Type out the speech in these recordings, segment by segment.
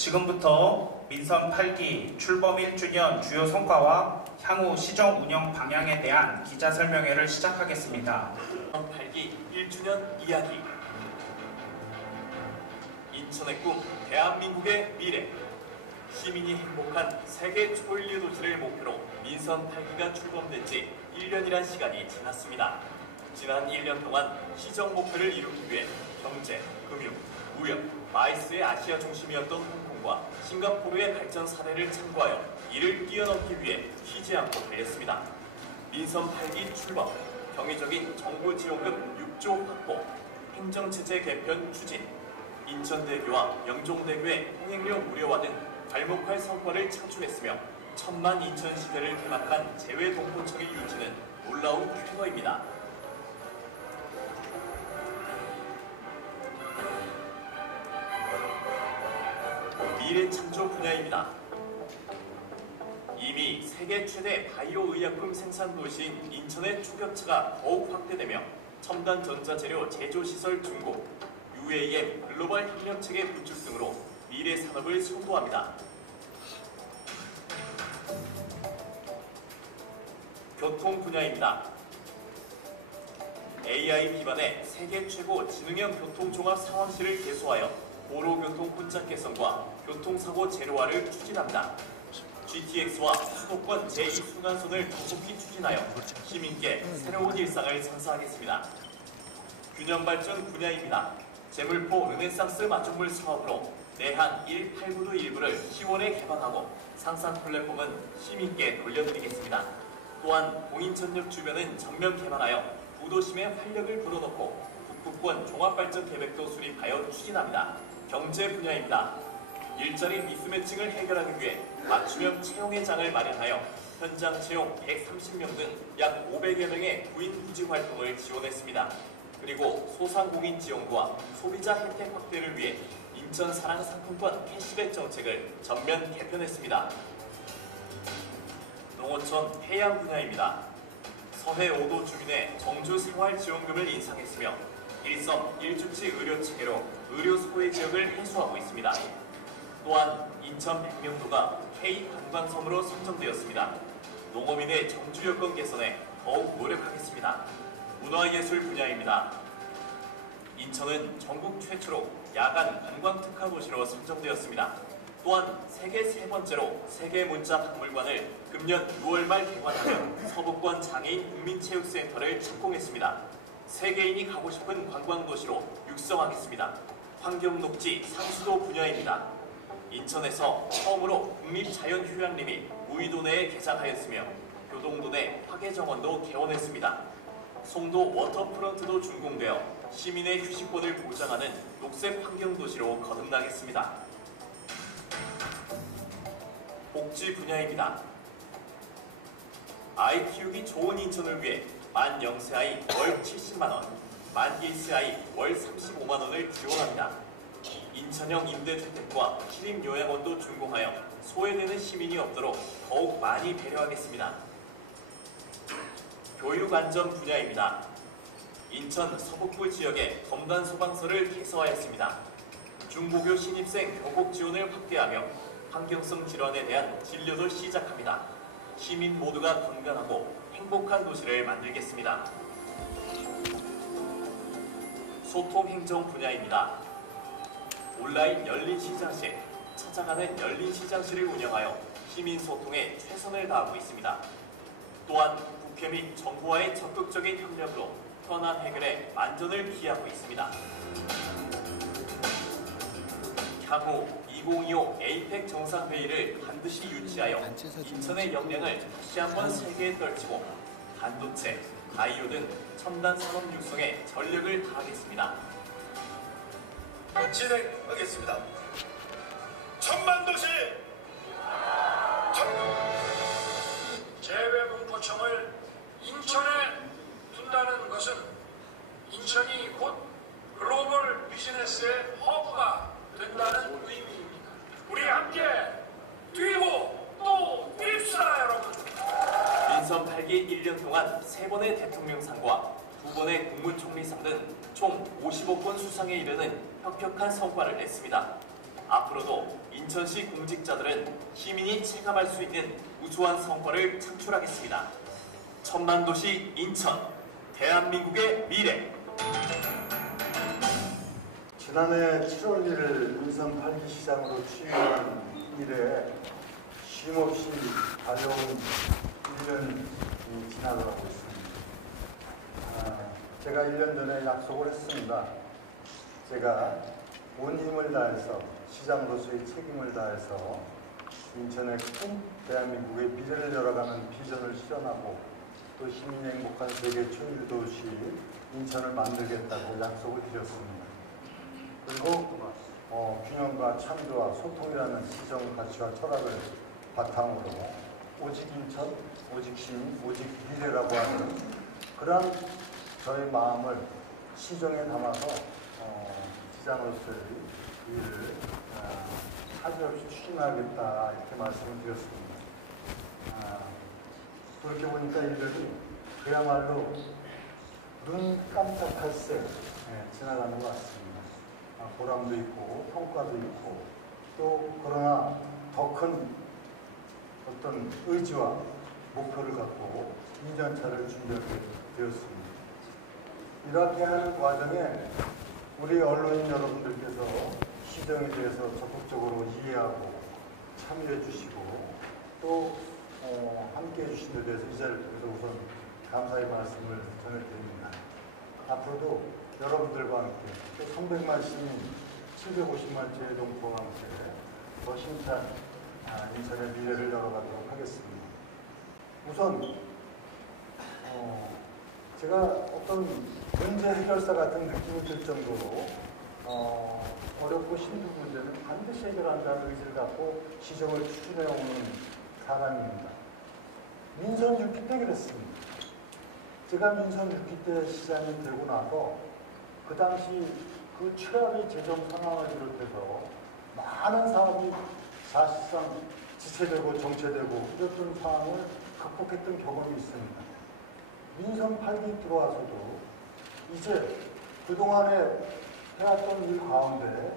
지금부터 민선 8기 출범 1주년 주요 성과와 향후 시정 운영 방향에 대한 기자 설명회를 시작하겠습니다. 민선 8기 1주년 이야기. 인천의 꿈, 대한민국의 미래. 시민이 행복한 세계 초일류 도시를 목표로 민선 8기가 출범된 지 1년이란 시간이 지났습니다. 지난 1년 동안 시정 목표를 이루기 위해 경제, 금융, 무역, 마이스의 아시아 중심이었던 홍콩과 싱가포르의 발전 사례를 참고하여 이를 뛰어넘기 위해 쉬지 않고 달렸습니다. 민선 8기 출범, 경제적인 정부 지원금 6조 확보, 행정체제 개편 추진, 인천대교와 영종대교의 통행료 무료화 등 발목할 성과를 창출했으며 천만 인천 시대를 개막한 재외동포청의 유치는 놀라운 쾌거입니다. 미래 창조 분야입니다. 이미 세계 최대 바이오 의약품 생산 도시인 인천의 초격차가 더욱 확대되며 첨단 전자재료 제조시설 중국, UAM 글로벌 협력체계 구축 등으로 미래 산업을 선도합니다. 교통 분야입니다. AI 기반의 세계 최고 지능형 교통종합 상황실을 개소하여 도로교통 혼잡 개선과 교통사고 제로화를 추진합니다. GTX와 수도권 제2순환선을 조속히 추진하여 시민께 새로운 일상을 선사하겠습니다. 균형발전 분야입니다. 제물포 르네상스 마중물 사업으로 내한 189도 일부를 10월에 개방하고 상상 플랫폼은 시민께 돌려드리겠습니다. 또한 공인천역 주변은 전면 개방하여 부도심에 활력을 불어넣고 북부권 종합발전 계획도 수립하여 추진합니다. 경제 분야입니다. 일자리 미스매칭을 해결하기 위해 맞춤형 채용의 장을 마련하여 현장 채용 130명 등 약 500여 명의 구인 부지 활동을 지원했습니다. 그리고 소상공인 지원과 소비자 혜택 확대를 위해 인천 사랑 상품권 캐시백 정책을 전면 개편했습니다. 농어촌 해양 분야입니다. 서해 5도 주민의 정주 생활지원금을 인상했으며 일섬 1주치 의료 체계로 의료 소외 지역을 해소하고 있습니다. 또한 인천 백령도가 K관광섬으로 선정되었습니다. 농어민의 정주 여건 개선에 더욱 노력하겠습니다. 문화예술 분야입니다. 인천은 전국 최초로 야간 관광 특화 도시로 선정되었습니다. 또한 세계 세 번째로 세계문자박물관을 금년 6월 말 개관하며 서북권 장애인 국민체육센터를 착공했습니다. 세계인이 가고 싶은 관광도시로 육성하겠습니다. 환경녹지 상수도 분야입니다. 인천에서 처음으로 국립자연휴양림이 무의도 내에 개장하였으며 교동도 내 화계정원도 개원했습니다. 송도 워터프런트도 준공되어 시민의 휴식권을 보장하는 녹색 환경도시로 거듭나겠습니다. 복지 분야입니다. 아이 키우기 좋은 인천을 위해 만 0세 아이 월 70만원, 만 1세 아이 월 35만원을 지원합니다. 인천형 임대주택과 시립요양원도 준공하여 소외되는 시민이 없도록 더욱 많이 배려하겠습니다. 교육안전 분야입니다. 인천 서북부 지역에 검단 소방서를 개설하였습니다. 중고교 신입생 교복 지원을 확대하며 환경성 질환에 대한 진료도 시작합니다. 시민 모두가 건강하고 행복한 도시를 만들겠습니다. 소통 행정 분야입니다. 온라인 열린 시장실, 찾아가는 열린 시장실을 운영하여 시민 소통에 최선을 다하고 있습니다. 또한 국회 및 정부와의 적극적인 협력으로 현안 해결에 만전을 기하고 있습니다. 향후 2025 에이펙 정상회의를 반드시 유치하여 인천의 역량을 다시 한번 세계에 떨치고 반도체, 바이오 등 첨단 산업 육성에 전력을 다하겠습니다. 진행하겠습니다. 천만도시 재외동포청을 인천에 둔다는 것은 인천이 곧 글로벌 비즈니스의 허브가 된다는 의미입니다. 우리 함께 뛰고 또 뜁시다 여러분. 민선 8기 1년 동안 3번의 대통령상과 2번의 국무총리상 등 총 55건 수상에 이르는 혁혁한 성과를 냈습니다. 앞으로도 인천 인천시 공직자들은 시민이 체감할 수 있는 우수한 성과를 창출하겠습니다. 첨단 도시 인천, 대한민국의 미래. 지난해 7월 1일 인천 8기 시장으로 취임한 이래 쉼없이 달려온 1년이 지나가고 있습니다. 제가 1년 전에 약속을 했습니다. 제가 온 힘을 다해서 시장으로서의 책임을 다해서 인천의 큰 대한민국의 미래를 열어가는 비전을 실현하고 또 시민이 행복한 세계 초일 도시 인천을 만들겠다고 약속을 드렸습니다. 그리고 균형과 창조와 소통이라는 시정 가치와 철학을 바탕으로 오직 인천, 오직 시민, 오직 미래라고 하는 그러한 저의 마음을 시정에 담아서 시장으로서의 일을 사실없이 추진하겠다 이렇게 말씀을 드렸습니다. 그렇게 보니까 일들이 그야말로 눈 깜짝할 새 지나가는 것 같습니다. 보람도 있고 평가도 있고 또 그러나 더 큰 어떤 의지와 목표를 갖고 2년차를 준비하게 되었습니다. 이렇게 하는 과정에 우리 언론인 여러분들께서 시정에 대해서 적극적으로 이해하고 참여해 주시고 또 함께 해주신 데 대해서 이 자리를 통해서 우선 감사의 말씀을 전해드립니다. 앞으로도 여러분들과 함께 또 300만 시민, 750만 재동포와 함께 더 힘찬 인천의 미래를 열어가도록 하겠습니다. 우선 제가 어떤 문제 해결사 같은 느낌이 들 정도로 어렵고 힘든 문제는 반드시 해결한다는 의지를 갖고 시정을 추진해오는 사람입니다. 민선 6기 때 그랬습니다. 제가 민선 6기 때 시장이 되고 나서 그 당시 그 최악의 재정 상황을 비롯해서 많은 사업이 사실상 지체되고 정체되고 이랬던 상황을 극복했던 경험이 있습니다. 민선 8기 들어와서도 이제 그동안에 해왔던 일 가운데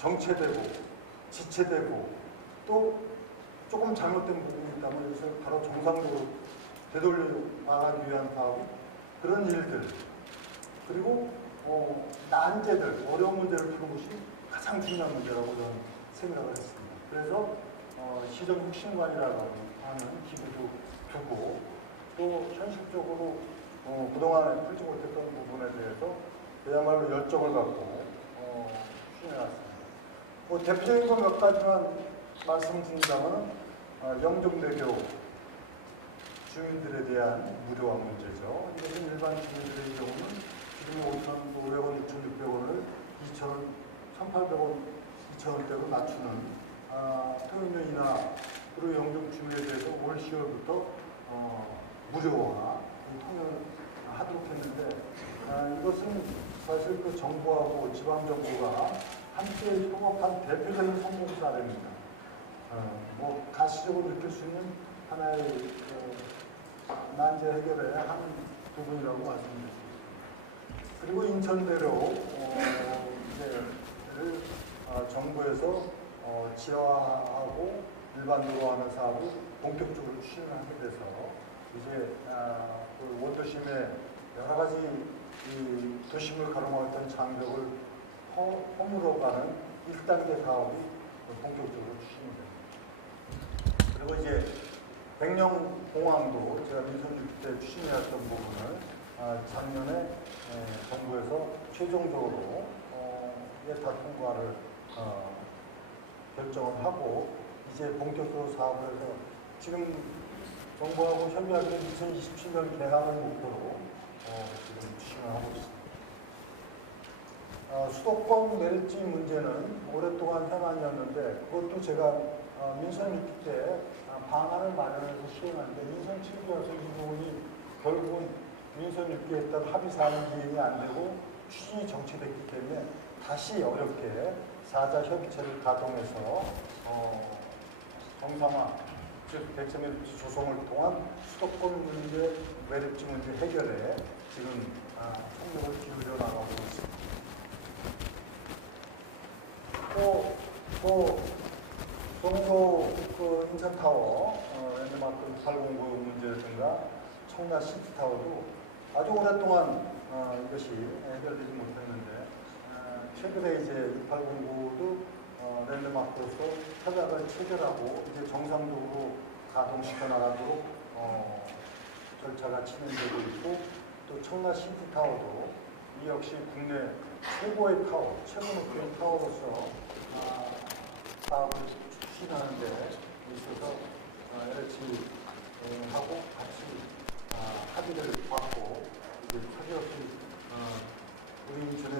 정체되고 지체되고 또 조금 잘못된 부분이 있다면 여기서 바로 정상적으로 되돌려 나가기 위한 사업 그런 일들 그리고 난제들 어려운 문제를 푸는 것이 가장 중요한 문제라고 저는 생각을 했습니다. 그래서 시정혁신관이라고 하는 기구도 두고 또 현실적으로 그동안에 풀지 못했던 부분에 대해서 그야말로 열정을 갖고 추진해왔습니다. 대표적인 것 몇 가지만 말씀드린다면 영종대교 주민들에 대한 무료화 문제죠. 이것은 일반 주민들의 경우는 기존의 5,500원, 2,600원을 1,800원, 2,000원대로 낮추는 토요일 인하 그리고 영종 주민에 대해서 올 10월부터 무료화 통일을 하도록 했는데 이것은 사실 그 정부하고 지방정부가 함께 협업한 대표적인 성공 사례입니다. 가시적으로 느낄 수 있는 하나의 난제 해결의 한 부분이라고 말씀드립니다. 그리고 인천대로 정부에서 지하화하고 일반도로 하는 사업을 본격적으로 추진을 하게 돼서 이제 그 원도심의 여러 가지 이 도심을 가로막았던 장벽을 허물어가는 1단계 사업이 본격적으로 추진이 됩니다. 그리고 이제 백령공항도 제가 민선 6기 때 추진해왔던 부분을 작년에 정부에서 최종적으로 예타 통과를 결정을 하고 이제 본격적으로 사업을 해서 지금 정부하고 협의하기로 2027년 개항을 목표로 지금 추진을 하고 있습니다. 수도권 메리츠 문제는 오랫동안 현안이었는데 그것도 제가 민선 6기 때 방안을 마련해서 시행하는데 민선 7기 와서 이 부분이 결국은 민선 6기에 했던 합의사항 기행이 안 되고 추진이 정체됐기 때문에 다시 어렵게 4자 협의체를 가동해서 정상화, 즉 대체 메리츠 조성을 통한 수도권 문제, 메리츠 문제 해결에 지금 총력을 기울여 나가고 있습니다. 또 또 송도 그 인천타워 랜드마크 809 문제라든가 청라 시티타워도 아주 오랫동안 이것이 해결되지 못했는데 최근에 이제 6809도 랜드마크로서 협약을 체결하고 이제 정상적으로 가동시켜 나가도록 절차가 진행되고 있고, 또 청라 시티타워도 이 역시 국내 최고의 타워, 최고 높이의 타워로서 사업을 추진하는 데 있어서 LH하고 같이 합의를 받고 이제 터지없이 우리 인천의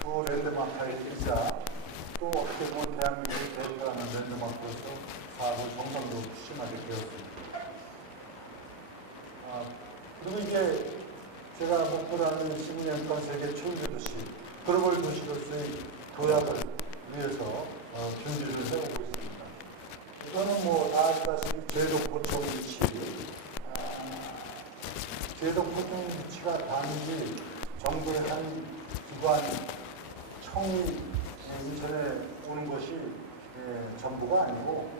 두 랜드마크의 일자, 또 어떻게 보면 대한민국을 대표하는 랜드마크로서 사업을 정상적으로 추진하게 되었습니다. 그리고 이제 제가 목표라는 10년간 세계 최고의 도시, 글로벌 도시로서의 도약을 위해서 준비를 해오고 있습니다. 이거는 뭐 다 아시다시피 제도포청 위치, 제도포청 위치가 단지 정부의 한 기관, 청이 인천에 오는 것이 전부가 아니고,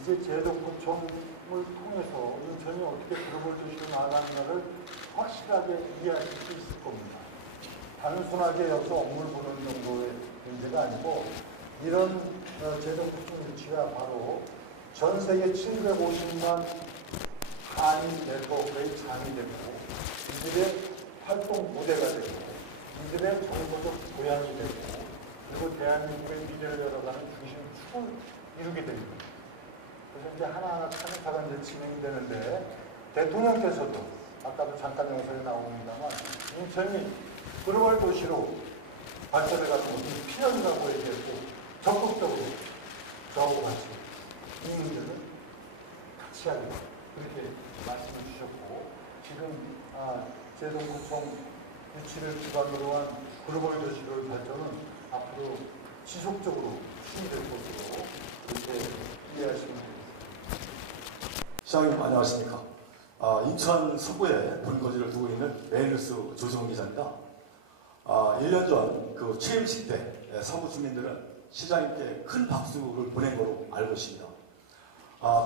이제 제도포청을 통해서 인천이 어떻게 글로벌 도시로 나아가는가를 확실하게 이해하실 수 있을 겁니다. 단순하게 여기서 업무를 보는 정도의 문제가 아니고, 이런 제도포청 위치가 바로 전 세계 750만 한인 네트워크의 장이 되고, 이들의 활동 무대가 되고, 이들의 정보적 고향이 되고, 그리고 대한민국의 미래를 열어가는 중심축을 이루게 됩니다. 그래서 이제 하나하나 차근차근 이제 진행이 되는데, 대통령께서도 아까도 잠깐 영상에 나옵니다만 인천이 글로벌 도시로 발전해가는 것이 필연이라고 얘기했고, 적극적으로 저하고 같이 이 문제는 같이 하겠다, 그렇게 말씀을 주셨고, 지금 제도포청 위치를 기반으로 한 글로벌 도시로의 발전은 앞으로 지속적으로 추진될 것으로 이렇게 이해하시면 됩니다. 시장님 안녕하십니까. 인천 서구에 본거지를 두고 있는 메일뉴스 조정훈 기자입니다. 1년 전 그 취임식 때 서구 주민들은 시장님께 큰 박수를 보낸 것으로 알고 있습니다.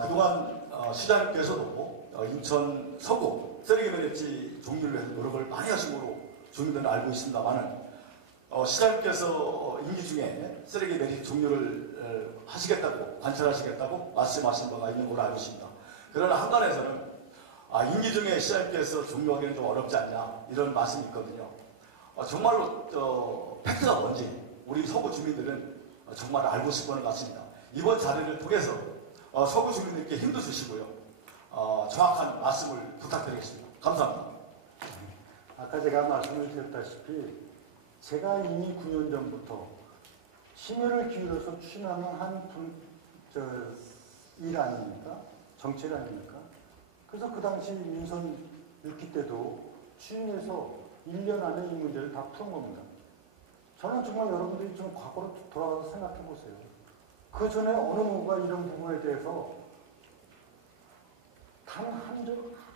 그동안 시장님께서도 인천 서구 쓰레기 매립지 종류를 위해서 노력을 많이 하신 것으로 주민들은 알고 있습니다만, 시장님께서 임기 중에 쓰레기 매립 종류를 하시겠다고, 관철하시겠다고 말씀하신 바가 있는 걸로 알고 있습니다. 그러나 한간에서는 임기 중에 시장님께서 종료하기는 좀 어렵지 않냐, 이런 말씀이 있거든요. 정말로 팩트가 뭔지 우리 서구 주민들은 정말 알고 싶어 하는 것 같습니다. 이번 자리를 통해서 서구 주민들께 힘도 주시고요. 정확한 말씀을 부탁드리겠습니다. 감사합니다. 아까 제가 말씀을 드렸다시피 제가 이미 9년 전부터 심혈을 기울여서 추진하는 일 아닙니까? 정책 아닙니까? 그래서 그 당시 민선 6기 때도 추진해서 1년 안에 이 문제를 다 푸는 겁니다. 저는 정말 여러분들이 좀 과거로 돌아가서 생각해 보세요. 그 전에 어느 누가 이런 부분에 대해서 단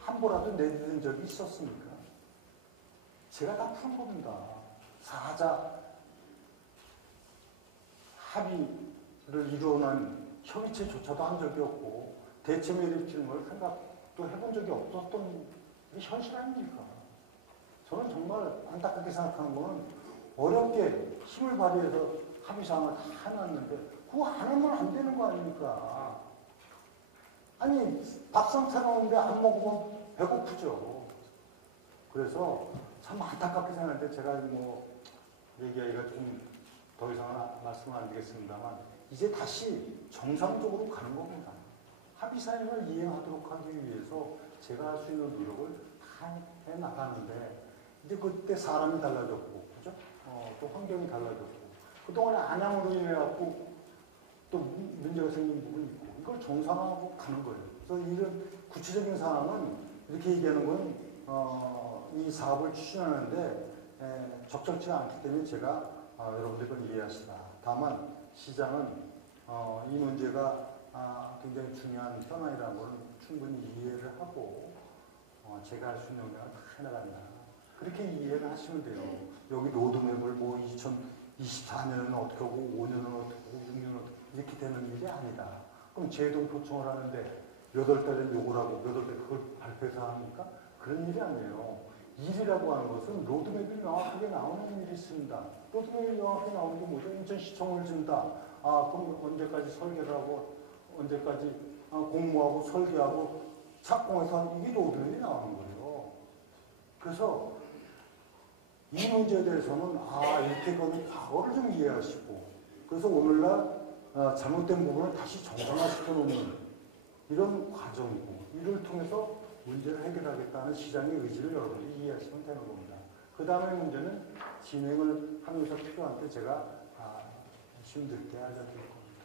한 보라도 내딛은 적이 있었습니까? 제가 다 푸는 겁니다. 사자 합의를 이루어낸 협의체조차도 한 적이 없고, 대체 매립지를 생각도 해본 적이 없었던 게 현실 아닙니까? 저는 정말 안타깝게 생각하는 거는 어렵게 힘을 발휘해서 합의사항을 다 해놨는데 그거 안 하면 안 되는 거 아닙니까? 아니, 밥상 차려오는데 안 먹으면 배고프죠. 그래서 참 안타깝게 생각하는데, 제가 뭐 얘기하기가 좀 더 이상은 말씀은 안 드리겠습니다만, 이제 다시 정상적으로 가는 겁니다. 합의사항을 이행하도록 하기 위해서 제가 할 수 있는 노력을 다 해나가는데, 이제 그때 사람이 달라졌고, 그죠? 또 환경이 달라졌고, 그동안에 안양으로 인해갖고 또 문제가 생긴 부분이 있고, 이걸 정상화하고 가는 거예요. 그래서 이런 구체적인 사항은 이렇게 얘기하는 건, 이 사업을 추진하는데 적절치 않기 때문에 제가 여러분들 건 이해하시다. 다만 시장은 이 문제가 굉장히 중요한 현안이라는 걸 충분히 이해를 하고 제가 할 수 있는 영향을 다 해나간다, 그렇게 이해를 하시면 돼요. 여기 로드맵을 뭐 24년은 어떻게 하고 5년은 어떻게 하고 6년은 어떻게 이렇게 되는 일이 아니다. 그럼 제동 도청을 하는데 8달에 요걸 하고 8달 그걸 발표해서 합니까? 그런 일이 아니에요. 일이라고 하는 것은 로드맵이 명확하게 나오는 일이 있습니다. 로드맵이 명확하게 나오는 게 뭐죠? 인천시청을 준다. 그럼 언제까지 설계를 하고 언제까지 공모하고 설계하고 착공해서 하는 이게 로드맵이 나오는 거예요. 그래서 이 문제에 대해서는 이렇게 거는 과거를 좀 이해하시고 그래서 오늘날 잘못된 부분을 다시 정상화시켜 놓는 이런 과정이고 이를 통해서 문제를 해결하겠다는 시장의 의지를 여러분이 이해하시면 되는 겁니다. 그 다음에 문제는 진행을 하면서 필요한 때 제가 힘들게 알려드릴 겁니다.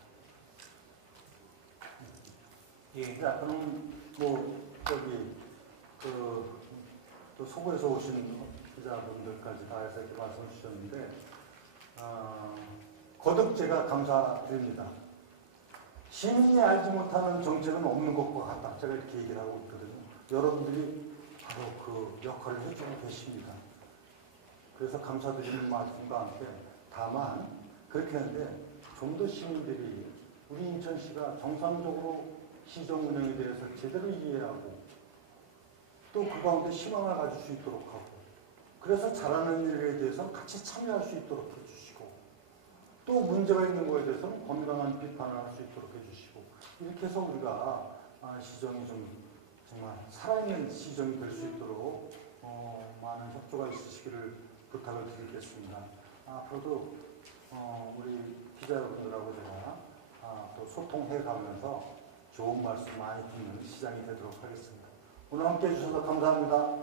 예, 자, 그럼 또 서구에서 오신 기자분들까지 다 해서 이렇게 말씀을 주셨는데 거듭 제가 감사드립니다. 시민이 알지 못하는 정책은 없는 것과 같다. 제가 이렇게 얘기를 하고 있거든요. 여러분들이 바로 그 역할을 해주고 계십니다. 그래서 감사드리는 말씀과 함께 다만 그렇게 하는데 좀 더 시민들이 우리 인천시가 정상적으로 시정 운영에 대해서 제대로 이해하고 또 그 가운데 희망을 가질 수 있도록 하고 그래서 잘하는 일에 대해서 같이 참여할 수 있도록 해주시고 또 문제가 있는 거에 대해서는 건강한 비판을 할 수 있도록 해주시고 이렇게 해서 우리가 시정이 좀 정말 살아있는 시정이 될 수 있도록 많은 협조가 있으시기를 부탁을 드리겠습니다. 앞으로도 우리 기자 여러분들하고 제가 또 소통해 가면서 좋은 말씀 많이 듣는 시장이 되도록 하겠습니다. 오늘 함께 해주셔서 감사합니다.